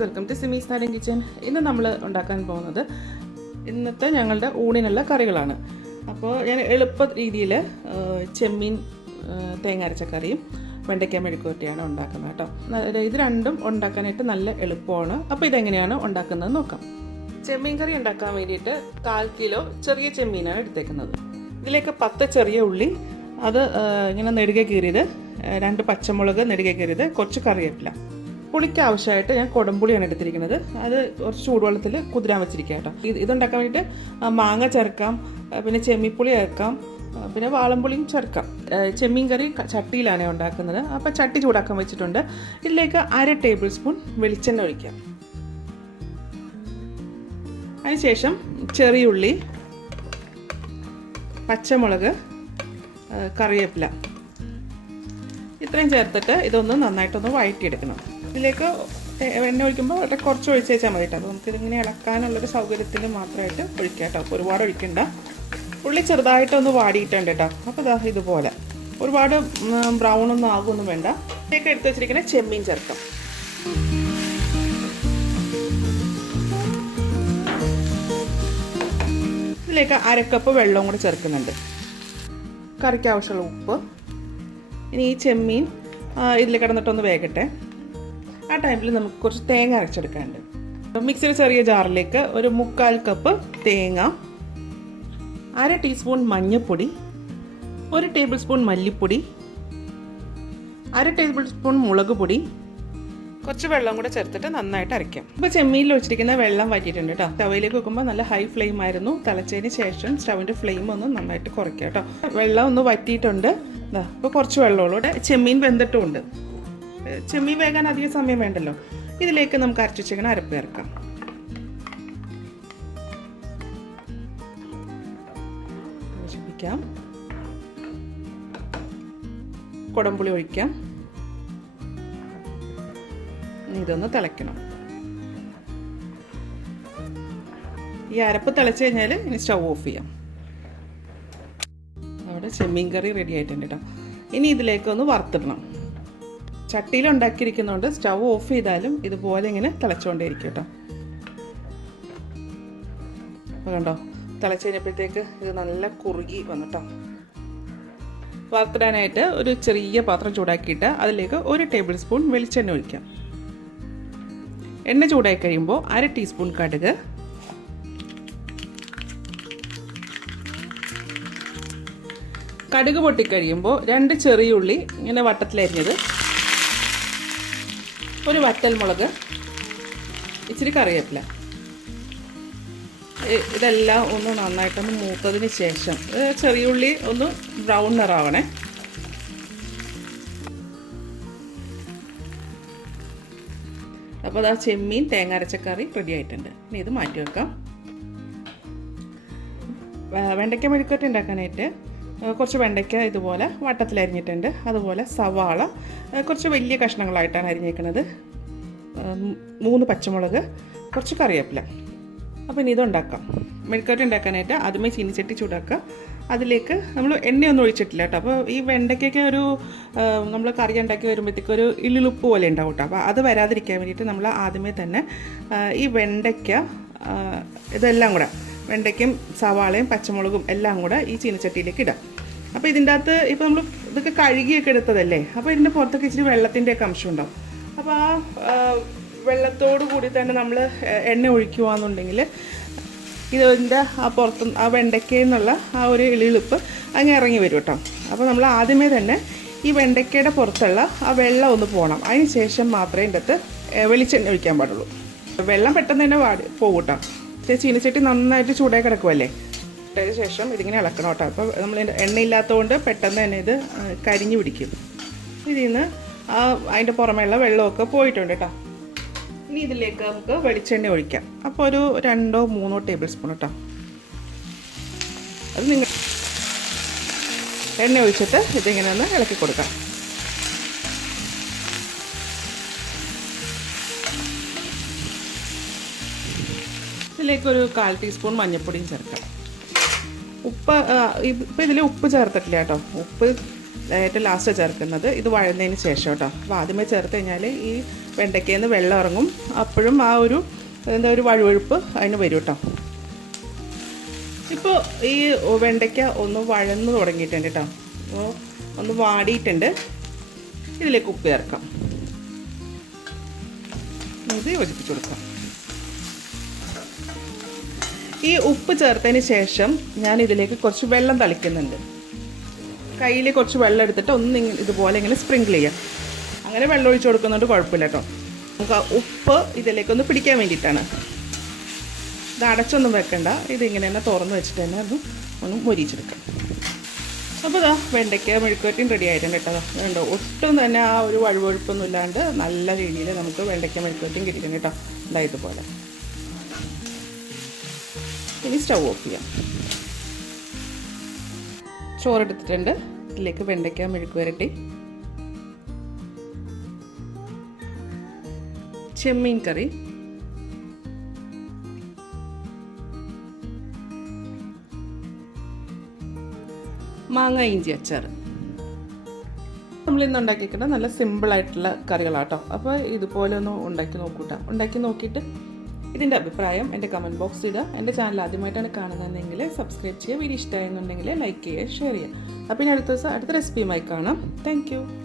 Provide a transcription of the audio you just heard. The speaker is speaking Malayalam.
വെൽക്കം ടു സിമീസ് നാരൻ കിച്ചൻ ഇന്ന് നമ്മൾ ഉണ്ടാക്കാൻ പോകുന്നത് ഇന്നത്തെ ഞങ്ങളുടെ ഊണിനുള്ള കറികളാണ്. അപ്പോൾ ഞാൻ എളുപ്പ രീതിയിൽ ചെമ്മീൻ തേങ്ങ അരച്ച കറിയും വെണ്ടയ്ക്ക മെഴുക്കുവരട്ടിയാണ് ഉണ്ടാക്കുന്നത് കേട്ടോ. ഇത് രണ്ടും ഉണ്ടാക്കാനായിട്ട് നല്ല എളുപ്പമാണ്. അപ്പോൾ ഇതെങ്ങനെയാണ് ഉണ്ടാക്കുന്നത് നോക്കാം. ചെമ്മീൻ കറി ഉണ്ടാക്കാൻ വേണ്ടിയിട്ട് കാൽ കിലോ ചെറിയ ചെമ്മീനാണ് എടുത്തേക്കുന്നത്. ഇതിലേക്ക് പത്ത് ചെറിയ ഉള്ളി അത് ഇങ്ങനെ നെടുകെ കീറിയത് രണ്ട് പച്ചമുളക് നെടുകെ കീറിയത് കുറച്ച് കറിവേപ്പില. പുളിക്ക് ആവശ്യമായിട്ട് ഞാൻ കുടംപുളിയാണ് എടുത്തിരിക്കുന്നത്. അത് കുറച്ച് ചൂടുവെള്ളത്തിൽ കുതിരാൻ വെച്ചിരിക്കുക കേട്ടോ. ഇത് ഇതുണ്ടാക്കാൻ വേണ്ടിയിട്ട് മാങ്ങ ചേർക്കാം പിന്നെ ചെമ്മിപ്പുളി ചേർക്കാം പിന്നെ വാളംപുളിയും ചേർക്കാം. ചെമ്മീൻ കറി ചട്ടിയിലാണ് ഉണ്ടാക്കുന്നത്. അപ്പോൾ ചട്ടി ചൂടാക്കാൻ വെച്ചിട്ടുണ്ട്. ഇതിലേക്ക് അര ടേബിൾ സ്പൂൺ വെളിച്ചെണ്ണ ഒഴിക്കാം. അതിനുശേഷം ചെറിയുള്ളി പച്ചമുളക് കറിവേപ്പില. ഇത്രയും ചേർത്തിട്ട് ഇതൊന്ന് നന്നായിട്ടൊന്ന് വഴറ്റിയെടുക്കണം. ഇതിലേക്ക് എണ്ണ ഒഴിക്കുമ്പോൾ വളരെ കുറച്ച് ഒഴിച്ച് വെച്ചാൽ മതി കേട്ടോ. നമുക്ക് ഇതിങ്ങനെ ഇളക്കാനുള്ളൊരു സൗകര്യത്തിൽ മാത്രമായിട്ട് ഒഴിക്കാം കേട്ടോ. ഒരുപാട് ഒഴിക്കണ്ട. ഉള്ളി ചെറുതായിട്ടൊന്ന് വാടിയിട്ടുണ്ട് കേട്ടോ. അപ്പോൾ ഇതാ ഇതുപോലെ. ഒരുപാട് ബ്രൗൺ ഒന്നും ആകുമൊന്നും വേണ്ട. ഇതിലേക്ക് എടുത്ത് വെച്ചിരിക്കുന്ന ചെമ്മീൻ ചേർക്കാം ഇതിലേക്ക് അരക്കപ്പ് വെള്ളവും കൂടി ചേർക്കുന്നുണ്ട്. കറിക്ക് ആവശ്യമുള്ള ഉപ്പ്. ഇനി ഈ ചെമ്മീൻ ഇതിൽ കിടന്നിട്ടൊന്ന് വേകട്ടെ. ആ ടൈമിൽ നമുക്ക് കുറച്ച് തേങ്ങ അരച്ചെടുക്കാനുണ്ട്. മിക്സിയുടെ ചെറിയ ജാറിലേക്ക് ഒരു മുക്കാൽ കപ്പ് തേങ്ങ അര ടീസ്പൂൺ മഞ്ഞൾപ്പൊടി ഒരു ടേബിൾ സ്പൂൺ മല്ലിപ്പൊടി അര ടേബിൾ സ്പൂൺ മുളക് പൊടി കുറച്ച് വെള്ളം കൂടെ ചേർത്തിട്ട് നന്നായിട്ട് അരയ്ക്കാം. ഇപ്പോൾ ചെമ്മീനിൽ വെച്ചിരിക്കുന്ന വെള്ളം വറ്റിയിട്ടുണ്ട് കേട്ടോ സ്റ്റവയിലേക്ക് വെക്കുമ്പോൾ നല്ല ഹൈ ഫ്ലെയിം ആയിരുന്നു. തിളച്ചതിന് ശേഷം സ്റ്റവിന്റെ ഫ്ലെയിം ഒന്ന് നന്നായിട്ട് കുറയ്ക്കുക കേട്ടോ വെള്ളം ഒന്ന് വറ്റിയിട്ടുണ്ട്. ഇപ്പോൾ കുറച്ച് വെള്ളമുള്ളൂ. ചെമ്മീൻ വെന്തിട്ടുമുണ്ട്. ചെമ്മീൻ വേകാൻ അധികം സമയം വേണ്ടല്ലോ. ഇതിലേക്ക് നമുക്ക് അരച്ചു വെച്ചേക്കണ അരപ്പ് ചേർക്കാം. യോജിപ്പിക്കാം കുടംപുളി ഒഴിക്കാം. ഇതൊന്ന് തിളയ്ക്കണം. ഈ അരപ്പ് തിളച്ച് കഴിഞ്ഞാൽ ഇനി സ്റ്റവ് ഓഫ് ചെയ്യാം. അവിടെ ചെമ്മീൻ കറി റെഡി ആയിട്ടുണ്ട് കേട്ടോ ഇനി ഇതിലേക്കൊന്ന് വറുത്തിടണം. ചട്ടിയിൽ ഉണ്ടാക്കിയിരിക്കുന്നതുകൊണ്ട് സ്റ്റവ് ഓഫ് ചെയ്താലും ഇതുപോലെ ഇങ്ങനെ തിളച്ചുകൊണ്ടേയിരിക്കും കേട്ടോ. കണ്ടോ? തിളച്ച് കഴിഞ്ഞപ്പോഴത്തേക്ക് ഇത് നല്ല കുറുകി വന്നിട്ടോ. വറുത്തിടാനായിട്ട് ഒരു ചെറിയ പാത്രം ചൂടാക്കിയിട്ട് അതിലേക്ക് ഒരു ടേബിൾ സ്പൂൺ വെളിച്ചെണ്ണ ഒഴിക്കാം. എണ്ണ ചൂടായി കഴിയുമ്പോൾ അര ടീസ്പൂൺ കടുക്. കടുക് പൊട്ടിക്കഴിയുമ്പോൾ രണ്ട് ചെറിയ ഉള്ളി ഇങ്ങനെ വട്ടത്തിലരിഞ്ഞത് ഒരു വറ്റൽ മുളക് ഇച്ചിരി കറിവേപ്പില. ഇതെല്ലാം ഒന്ന് നന്നായിട്ടൊന്ന് മൂത്തതിന് ശേഷം ചെറിയ ഉള്ളി ഒന്ന് ബ്രൗൺ നിറാവണേ അപ്പോൾ അതാ ചെമ്മീൻ തേങ്ങ അരച്ചക്കറി റെഡി ആയിട്ടുണ്ട്. ഇനി ഇത് മാറ്റി വെക്കാം. വെണ്ടയ്ക്ക മെഴുക്കട്ട് ഉണ്ടാക്കാനായിട്ട് കുറച്ച് വെണ്ടയ്ക്ക ഇതുപോലെ വട്ടത്തിൽ അരിഞ്ഞിട്ടുണ്ട്. അതുപോലെ സവാള കുറച്ച് വലിയ കഷ്ണങ്ങളായിട്ടാണ് അരിഞ്ഞേക്കുന്നത് മൂന്ന് പച്ചമുളക് കുറച്ച് കറിവേപ്പില. അപ്പോൾ ഇനി ഇതുണ്ടാക്കാം. മെഴുക്കട്ട് ഉണ്ടാക്കാനായിട്ട് ആദ്യമേ ചീനിച്ചട്ടി ചൂടാക്കുക. അതിലേക്ക് നമ്മൾ എണ്ണയൊന്നും ഒഴിച്ചിട്ടില്ല കേട്ടോ. അപ്പോൾ ഈ വെണ്ടയ്ക്കൊക്കെ ഒരു നമ്മൾ കറി ഉണ്ടാക്കി വരുമ്പോഴത്തേക്ക് ഒരു ഇള്ളിലുപ്പ് പോലെ ഉണ്ടാവും കേട്ടോ. അപ്പോൾ അത് വരാതിരിക്കാൻ വേണ്ടിയിട്ട് നമ്മൾ ആദ്യമേ തന്നെ ഈ വെണ്ടയ്ക്ക ഇതെല്ലാം കൂടെ വെണ്ടയ്ക്കും സവാളയും പച്ചമുളകും എല്ലാം കൂടെ ഈ ചീനച്ചട്ടിയിലേക്ക് ഇടാം. അപ്പോൾ ഇതിന്റെ അകത്ത് ഇപ്പോൾ നമ്മൾ ഇതൊക്കെ കഴുകിയൊക്കെ എടുത്തതല്ലേ? അപ്പോൾ ഇതിന്റെ പുറത്തൊക്കെ ഇച്ചിരി വെള്ളത്തിന്റെയൊക്കെ അംശം ഉണ്ടാവും അപ്പോൾ ആ വെള്ളത്തോടു കൂടി തന്നെ നമ്മൾ എണ്ണ ഒഴിക്കുകയെന്നുണ്ടെങ്കിൽ ഇതിന്റെ ആ പുറത്ത് ആ വെണ്ടയ്ക്കയിൽ നിന്നുള്ള ആ ഒരു ഇളിളിപ്പ് അങ്ങ് ഇറങ്ങി വരും കേട്ടോ. അപ്പോൾ നമ്മൾ ആദ്യമേ തന്നെ ഈ വെണ്ടയ്ക്കയുടെ പുറത്തുള്ള ആ വെള്ളം ഒന്ന് പോകണം അതിന് ശേഷം മാത്രമേ ഇതിന്റെ അകത്ത് വെളിച്ചെണ്ണ ഒഴിക്കാൻ പാടുള്ളൂ. വെള്ളം പെട്ടെന്ന് തന്നെ വാടി പോകും കേട്ടോ. ചീനച്ചട്ടി നന്നായിട്ട് ചൂടായി കിടക്കുമല്ലേ അതിന് ശേഷം ഇതിങ്ങനെ ഇളക്കണം കേട്ടോ. അപ്പോൾ നമ്മൾ എണ്ണയില്ലാത്തതുകൊണ്ട് പെട്ടെന്ന് തന്നെ ഇത് കരിഞ്ഞു പിടിക്കും. ഇതിൽ നിന്ന് ആ അതിന്റെ പുറമെയുള്ള വെള്ളമൊക്കെ പോയിട്ടുണ്ട് കേട്ടോ. ഇനി ഇതിലേക്ക് നമുക്ക് വെളിച്ചെണ്ണ ഒഴിക്കാം. അപ്പോൾ ഒരു രണ്ടോ മൂന്നോ ടേബിൾ സ്പൂൺ കേട്ടോ. അത് നിങ്ങൾ എണ്ണ ഒഴിച്ചിട്ട് ഇതിങ്ങനെ ഒന്ന് ഇളക്കി കൊടുക്കാം. ഇതിലേക്ക് ഒരു കാൽ ടീസ്പൂൺ മഞ്ഞൾപ്പൊടിയും ചേർക്കാം. ഉപ്പ് ഇപ്പം ഇതിൽ ഉപ്പ് ചേർത്തിട്ടില്ല കേട്ടോ. ഉപ്പ് ഏറ്റവും ലാസ്റ്റ് ചേർക്കുന്നത്. ഇത് വഴന്നതിന് ശേഷം കേട്ടോ. അപ്പോൾ ആദ്യമേ ചേർത്ത് കഴിഞ്ഞാൽ ഈ വെണ്ടയ്ക്കയിൽ നിന്ന് വെള്ളം ഇറങ്ങും. അപ്പോഴും ആ ഒരു എന്താ ഒരു വഴുവഴുപ്പ് അതിന് വരും കേട്ടോ. ഇപ്പോൾ ഈ വെണ്ടയ്ക്ക ഒന്ന് വഴന്ന് തുടങ്ങിയിട്ടുണ്ട് കേട്ടോ. ഒന്ന് വാടിയിട്ടുണ്ട്. ഇതിലേക്ക് ഉപ്പ് ചേർക്കാം. ഇത് യോജിപ്പിച്ച് കൊടുക്കാം. ഈ ഉപ്പ് ചേർത്തതിന് ശേഷം ഞാൻ ഇതിലേക്ക് കുറച്ച് വെള്ളം തളിക്കുന്നുണ്ട്. കയ്യിൽ കുറച്ച് വെള്ളം എടുത്തിട്ട് ഒന്ന് ഇതുപോലെ ഇങ്ങനെ സ്പ്രിങ്കിൾ ചെയ്യാം. അങ്ങനെ വെള്ളം ഒഴിച്ചു കൊടുക്കുന്നുണ്ട് കുഴപ്പമില്ല കേട്ടോ. നമുക്ക് ഉപ്പ് ഇതിലേക്കൊന്ന് പിടിക്കാൻ വേണ്ടിയിട്ടാണ്. ഇത് അടച്ചൊന്നും വെക്കണ്ട. ഇതിങ്ങനെ തന്നെ തുറന്ന് വെച്ചിട്ട് തന്നെ ഒന്ന് ഒന്ന് മൊരിച്ചെടുക്കാം. അപ്പോൾ ഇതാ വെണ്ടയ്ക്ക മെഴുക്കുവരട്ടിയും റെഡി ആയിട്ടുണ്ട് കേട്ടോ. ദാ കണ്ടോ ഒട്ടും തന്നെ ആ ഒരു വഴുവഴുപ്പൊന്നും ഇല്ലാണ്ട് നല്ല രീതിയിൽ നമുക്ക് വെണ്ടയ്ക്ക മെഴുക്കുവരട്ടിയും കിട്ടിയിട്ടുണ്ട് കേട്ടോ. ഇതാ ഇതുപോലെ. ഇനി സ്റ്റൗ ഓഫ് ചെയ്യാം. ചോറെടുത്തിട്ടുണ്ട്. ഇതിലേക്ക് വെണ്ടയ്ക്ക മെഴുക്ക് വരട്ടി. ചെമ്മീൻ കറി. മാങ്ങ ഇഞ്ചി അച്ചാർ നമ്മളിന്ന് ഉണ്ടാക്കിയിരിക്കുന്ന നല്ല സിമ്പിളായിട്ടുള്ള കറികളാട്ടോ. അപ്പോൾ ഇതുപോലെ ഒന്ന് ഉണ്ടാക്കി നോക്കൂട്ടോ. ഉണ്ടാക്കി നോക്കിയിട്ട് ഇതിന്റെ അഭിപ്രായം എന്റെ കമന്റ് ബോക്സിൽ ഇടുക. എന്റെ ചാനൽ ആദ്യമായിട്ടാണ് കാണുന്നതെങ്കിൽ സബ്സ്ക്രൈബ് ചെയ്യുക. വീഡിയോ ഇഷ്ടമായെന്നുണ്ടെങ്കിൽ ലൈക്ക് ചെയ്യുക ഷെയർ ചെയ്യുക. അപ്പോൾ ഇനി അടുത്ത ദിവസം അടുത്ത റെസിപ്പിയുമായി കാണാം. താങ്ക്